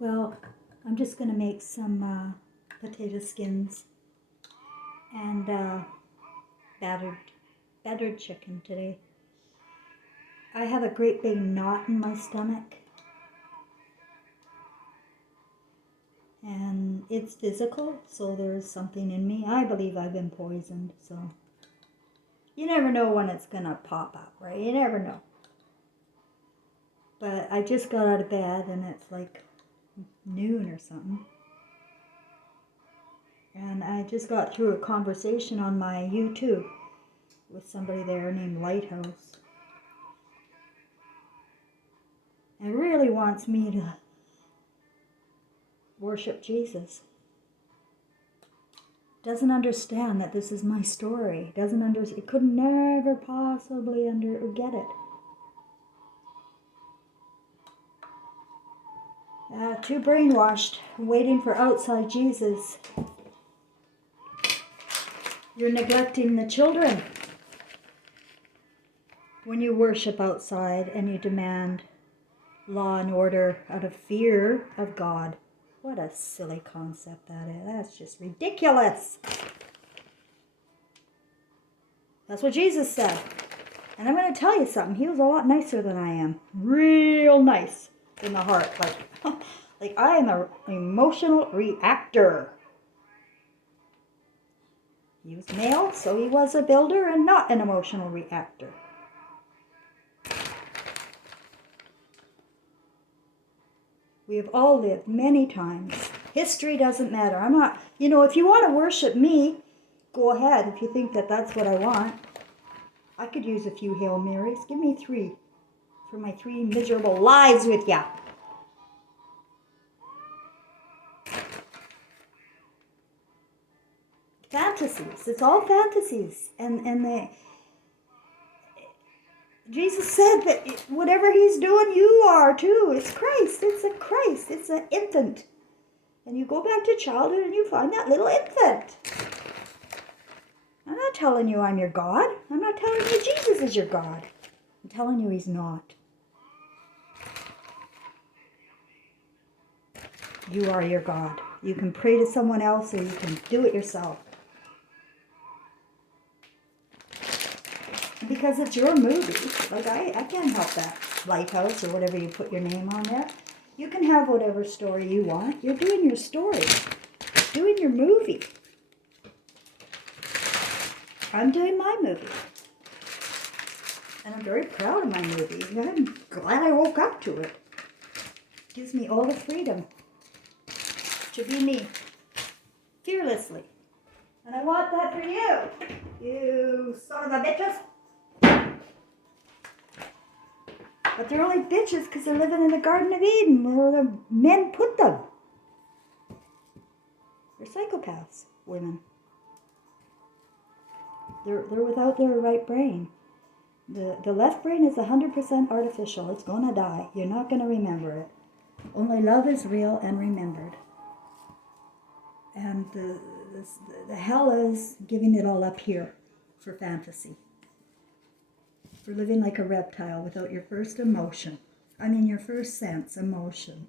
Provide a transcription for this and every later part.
Well, I'm just going to make some potato skins and battered chicken today. I have a great big knot in my stomach, and it's physical, so there's something in me. I believe I've been poisoned, so you never know when it's going to pop up, right? You never know. But I just got out of bed, and it's like noon or something. And I just got through a conversation on my YouTube with somebody there named Lighthouse. And really wants me to worship Jesus. Doesn't understand that this is my story. Doesn't understand. It could never possibly get it. Too brainwashed, waiting for outside Jesus. You're neglecting the children when you worship outside and you demand law and order out of fear of God. What a silly concept that is. That's just ridiculous. That's what Jesus said. And I'm going to tell you something. He was a lot nicer than I am. Real nice in the heart. Like I am an emotional reactor. He was male, so he was a builder and not an emotional reactor. We have all lived many times. History doesn't matter. I'm not, if you want to worship me, go ahead if you think that that's what I want. I could use a few Hail Marys. Give me 3 for my 3 miserable lives with ya. Fantasies. It's all fantasies. And Jesus said that whatever he's doing, you are too. It's Christ. It's a Christ. It's an infant. And you go back to childhood and you find that little infant. I'm not telling you I'm your God. I'm not telling you Jesus is your God. I'm telling you he's not. You are your God. You can pray to someone else or you can do it yourself. Because it's your movie. Like I can't help that. Lighthouse or whatever you put your name on there. You can have whatever story you want. You're doing your story. Doing your movie. I'm doing my movie. And I'm very proud of my movie. I'm glad I woke up to it. It gives me all the freedom to be me. Fearlessly. And I want that for you. You son of a bitches. But they're only bitches because they're living in the Garden of Eden where the men put them. They're psychopaths, women. They're without their right brain. The left brain is 100% artificial. It's going to die. You're not going to remember it. Only love is real and remembered. And the hell is giving it all up here for fantasy. For living like a reptile without your first emotion. Your first sense, emotion.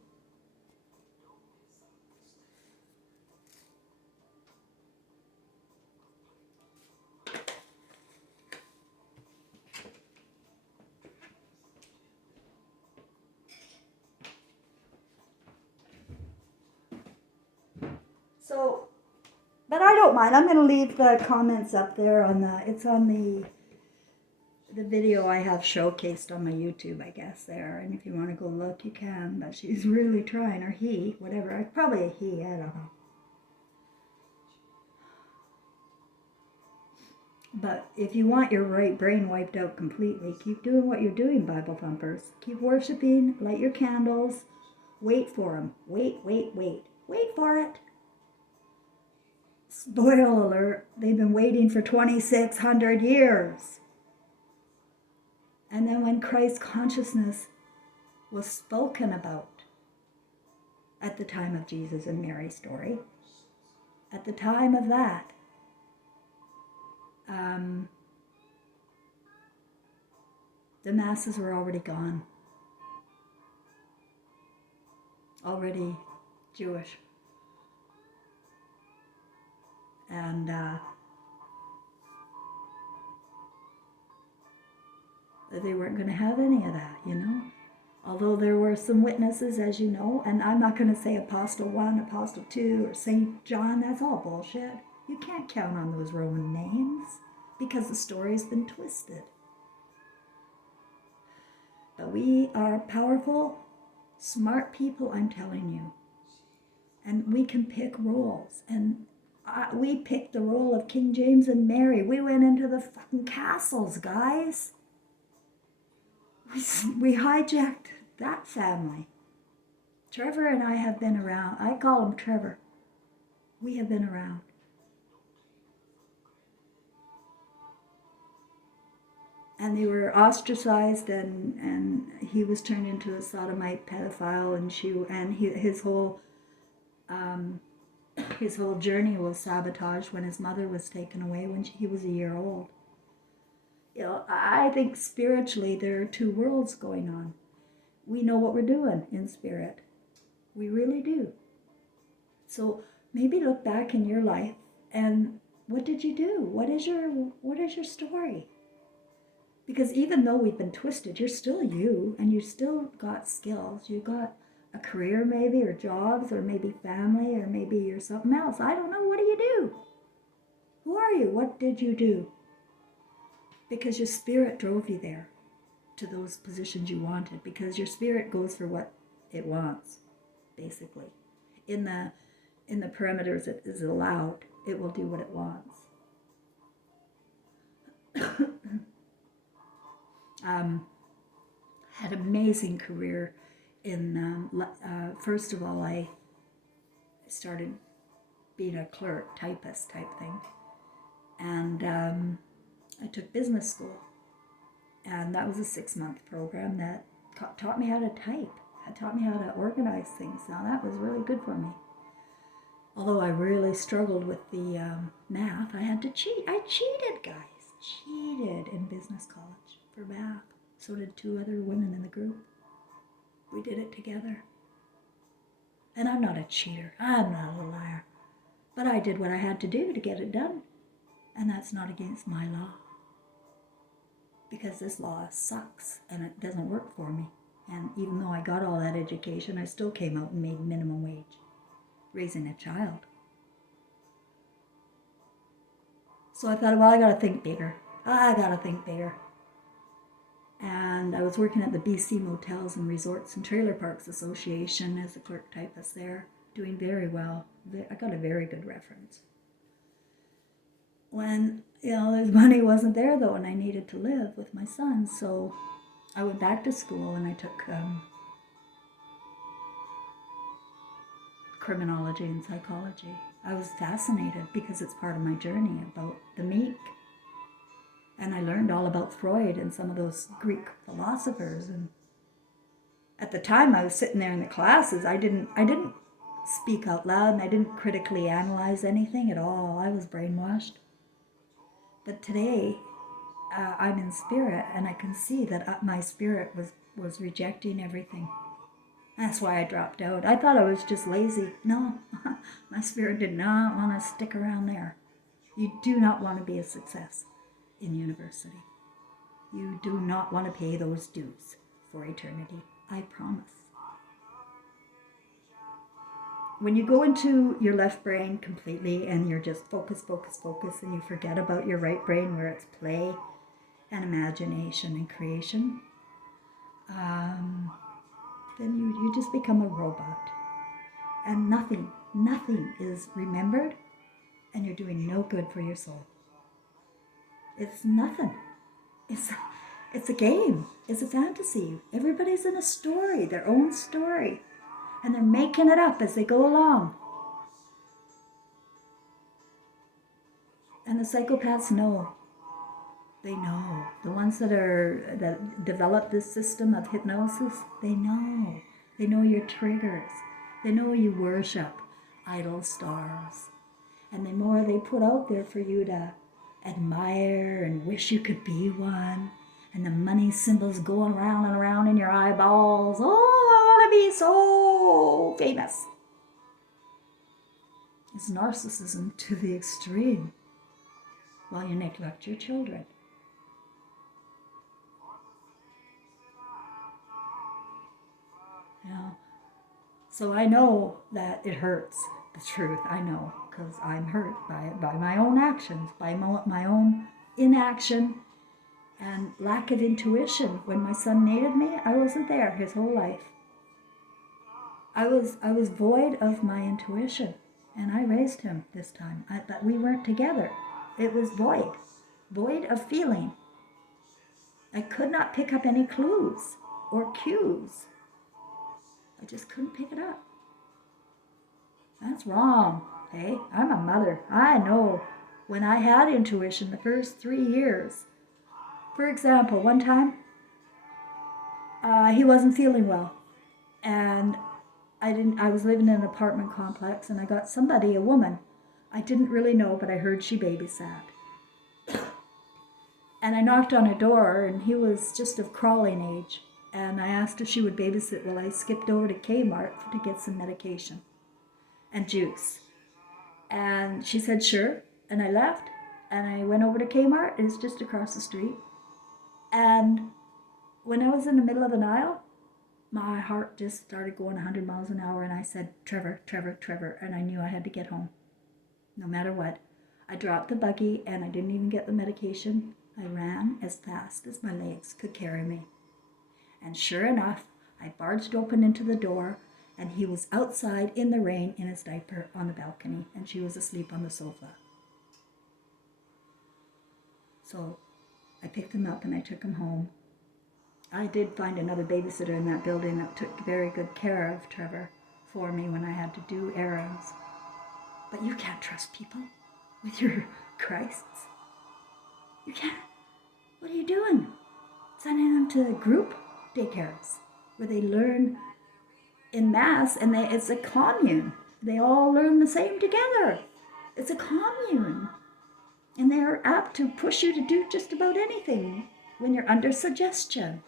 So, but I don't mind. I'm going to leave the comments up there it's on the video I have showcased on my YouTube, I guess, there. And if you want to go look, you can. But she's really trying, or he, whatever. Probably a he, I don't know. But if you want your right brain wiped out completely, keep doing what you're doing, Bible thumpers. Keep worshiping, light your candles, wait for them. Wait. Wait for it. Spoiler alert, they've been waiting for 2,600 years. And then when Christ consciousness was spoken about at the time of Jesus and Mary's story, at the time of that, the masses were already gone. already Jewish. And they weren't going to have any of that, you know. Although there were some witnesses, as you know, and I'm not going to say Apostle 1, Apostle 2, or St. John, that's all bullshit. You can't count on those Roman names because the story's been twisted. But we are powerful, smart people, I'm telling you. And we can pick roles. And we picked the role of King James and Mary. We went into the fucking castles, guys. We hijacked that family. Trevor and I have been around. I call him Trevor. We have been around. And they were ostracized, and he was turned into a sodomite pedophile, and his whole journey was sabotaged when his mother was taken away when he was a year old. You know, I think spiritually there are two worlds going on. We know what we're doing in spirit. We really do. So maybe look back in your life and what did you do? What is your story? Because even though we've been twisted, you're still you, and you still got skills. You got a career maybe, or jobs, or maybe family, or maybe you're something else. I don't know. What do you do? Who are you? What did you do? Because your spirit drove you there to those positions you wanted, because your spirit goes for what it wants, basically. In the parameters it is allowed, it will do what it wants. Had an amazing career in, first of all, I started being a clerk, typist type thing. And I took business school. And that was a 6-month program that taught me how to type. It taught me how to organize things. Now that was really good for me. Although I really struggled with the math, I had to cheat. I cheated, guys. Cheated in business college for math. So did 2 other women in the group. We did it together. And I'm not a cheater. I'm not a liar. But I did what I had to do to get it done. And that's not against my law. Because this law sucks and it doesn't work for me. And even though I got all that education, I still came out and made minimum wage, raising a child. So I thought, well, I gotta think bigger. And I was working at the BC Motels and Resorts and Trailer Parks Association as a clerk typist there, doing very well. I got a very good reference. When, the money wasn't there though, and I needed to live with my son, so I went back to school and I took criminology and psychology. I was fascinated because it's part of my journey about the meek. And I learned all about Freud and some of those Greek philosophers. And at the time I was sitting there in the classes, I didn't speak out loud, and I didn't critically analyze anything at all. I was brainwashed. But today, I'm in spirit, and I can see that my spirit was rejecting everything. That's why I dropped out. I thought I was just lazy. No, my spirit did not want to stick around there. You do not want to be a success in university. You do not want to pay those dues for eternity. I promise. When you go into your left brain completely and you're just focus, and you forget about your right brain where it's play and imagination and creation, then you just become a robot. And nothing is remembered, and you're doing no good for your soul. It's nothing. It's a game. It's a fantasy. Everybody's in a story, their own story. And they're making it up as they go along. And the psychopaths know. They know. The ones that develop this system of hypnosis, they know. They know your triggers. They know you worship idol stars. And the more they put out there for you to admire and wish you could be one, and the money symbols going around and around in your eyeballs. Oh, I want to be so so famous. It's narcissism to the extreme while you neglect your children. So I know that it hurts, the truth, I know, because I'm hurt by it, by my own actions, by my own inaction and lack of intuition. When my son needed me, I wasn't there his whole life. I was void of my intuition, and I raised him this time, but we weren't together. It was void of feeling. I could not pick up any clues or cues. I just couldn't pick it up. That's wrong, hey? I'm a mother. I know when I had intuition the first 3 years. For example, one time, he wasn't feeling well. And I was living in an apartment complex, and I got somebody, a woman, I didn't really know, but I heard she babysat. And I knocked on her door, and he was just of crawling age. And I asked if she would babysit while I skipped over to Kmart to get some medication and juice. And she said, sure. And I left, and I went over to Kmart. It's just across the street. And when I was in the middle of an aisle, my heart just started going 100 miles an hour, and I said, Trevor, Trevor, Trevor, and I knew I had to get home, no matter what. I dropped the buggy, and I didn't even get the medication. I ran as fast as my legs could carry me. And sure enough, I barged open into the door, and he was outside in the rain in his diaper on the balcony, and she was asleep on the sofa. So I picked him up and I took him home. I did find another babysitter in that building that took very good care of Trevor for me when I had to do errands. But you can't trust people with your Christs. You can't. What are you doing? Sending them to group daycares where they learn in mass, and it's a commune. They all learn the same together. It's a commune. And they're apt to push you to do just about anything when you're under suggestion.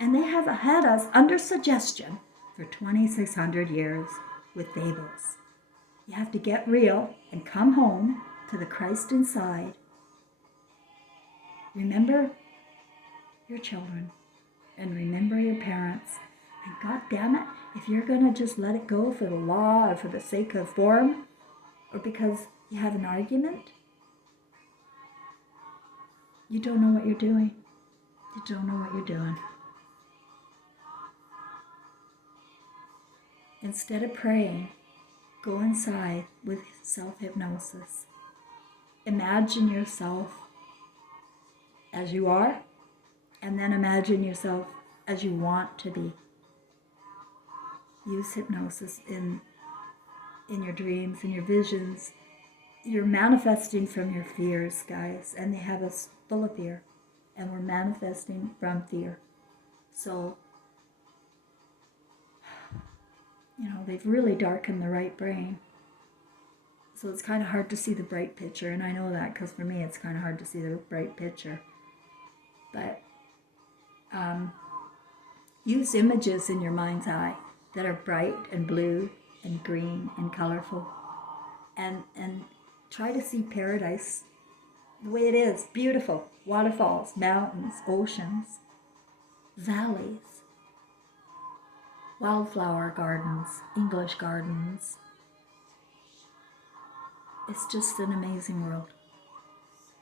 And they have had us under suggestion for 2,600 years with fables. You have to get real and come home to the Christ inside. Remember your children and remember your parents. And God damn it, if you're going to just let it go for the law or for the sake of form or because you have an argument, you don't know what you're doing. You don't know what you're doing. Instead of praying, go inside with self-hypnosis. Imagine yourself as you are, and then imagine yourself as you want to be. Use hypnosis in your dreams, in your visions. You're manifesting from your fears, guys, and they have us full of fear, and we're manifesting from fear. So, they've really darkened the right brain. So it's kind of hard to see the bright picture, and I know that because for me it's kind of hard to see the bright picture. But use images in your mind's eye that are bright and blue and green and colorful, and try to see paradise the way it is. Beautiful waterfalls, mountains, oceans, valleys, wildflower gardens, English gardens. It's just an amazing world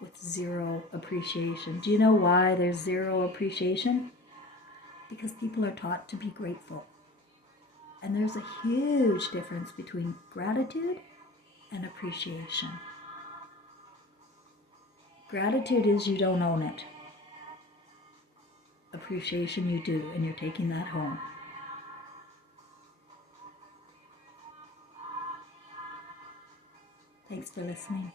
with zero appreciation. Do you know why there's zero appreciation? Because people are taught to be grateful. And there's a huge difference between gratitude and appreciation. Gratitude is you don't own it. Appreciation you do, and you're taking that home. Thanks for listening.